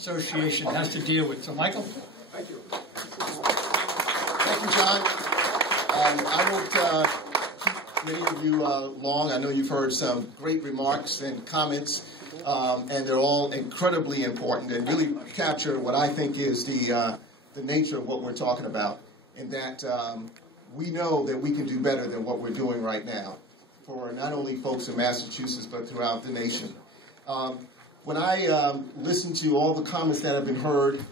Association has to deal with. So, Michael? Thank you. Thank you, John. I won't keep many of you long. I know you've heard some great remarks and comments, and they're all incredibly important and really capture what I think is the nature of what we're talking about, in that we know that we can do better than what we're doing right now for not only folks in Massachusetts, but throughout the nation. When I listen to all the comments that have been heard,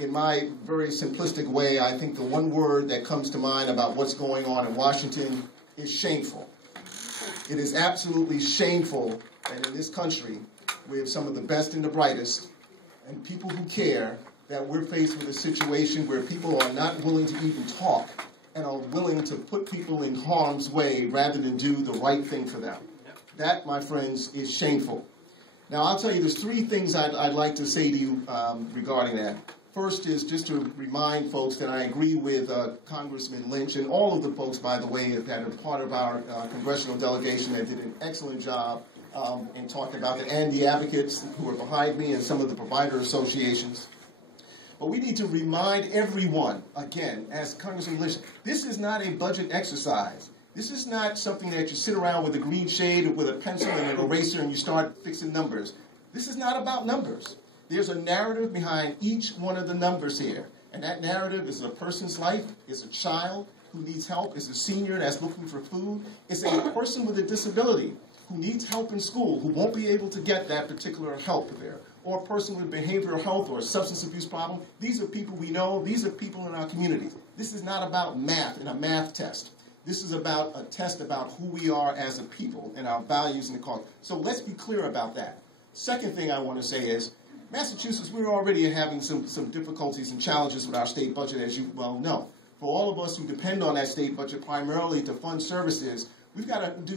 in my very simplistic way, I think the one word that comes to mind about what's going on in Washington is shameful. It is absolutely shameful that in this country, we have some of the best and the brightest, and people who care, that we're faced with a situation where people are not willing to even talk and are willing to put people in harm's way rather than do the right thing for them. That, my friends, is shameful. Now, I'll tell you, there's three things I'd like to say to you regarding that. First is just to remind folks that I agree with Congressman Lynch and all of the folks, by the way, that are part of our congressional delegation that did an excellent job in talking about it, and the advocates who are behind me and some of the provider associations. But we need to remind everyone, again, as Congressman Lynch, this is not a budget exercise. This is not something that you sit around with a green shade or with a pencil and an eraser and you start fixing numbers. This is not about numbers. There's a narrative behind each one of the numbers here. And that narrative is a person's life, it's a child who needs help, it's a senior that's looking for food, it's a person with a disability who needs help in school, who won't be able to get that particular help there, or a person with behavioral health or a substance abuse problem. These are people we know, these are people in our communities. This is not about math and a math test. This is about a test about who we are as a people and our values and the cause. So let's be clear about that. Second thing I want to say is, Massachusetts, we're already having some difficulties and challenges with our state budget, as you well know. For all of us who depend on that state budget primarily to fund services, we've got to do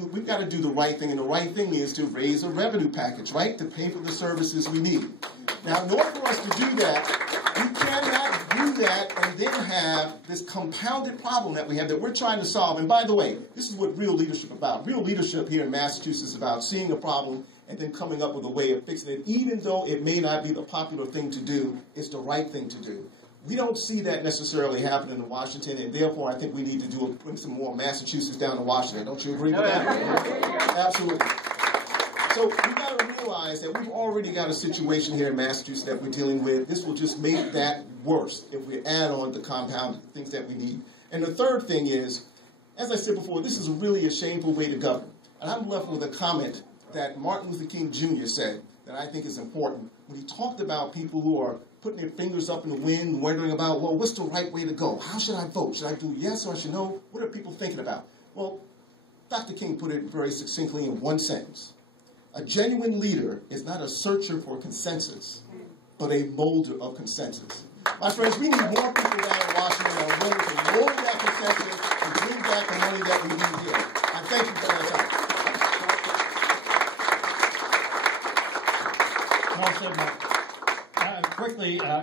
the right thing, and the right thing is to raise a revenue package, right, to pay for the services we need. Now, in order for us to do that, we cannot do that and then have this compounded problem that we have that we're trying to solve. And by the way, this is what real leadership is about. Real leadership here in Massachusetts is about seeing a problem and then coming up with a way of fixing it. Even though it may not be the popular thing to do, it's the right thing to do. We don't see that necessarily happening in Washington, and therefore I think we need to bring some more Massachusetts down to Washington. Don't you agree with that? Absolutely. So we've got to realize that we've already got a situation here in Massachusetts that we're dealing with. This will just make that worse if we add on the compound things that we need. And the third thing is, as I said before, this is really a shameful way to govern. And I'm left with a comment that Martin Luther King Jr. said that I think is important when he talked about people who are putting their fingers up in the wind, wondering about, well, what's the right way to go? How should I vote? Should I do yes or should no? What are people thinking about? Well, Dr. King put it very succinctly in one sentence. A genuine leader is not a searcher for consensus, but a molder of consensus. My friends, we need more people down in Washington that are willing to mold that consensus and bring back the money that we need here.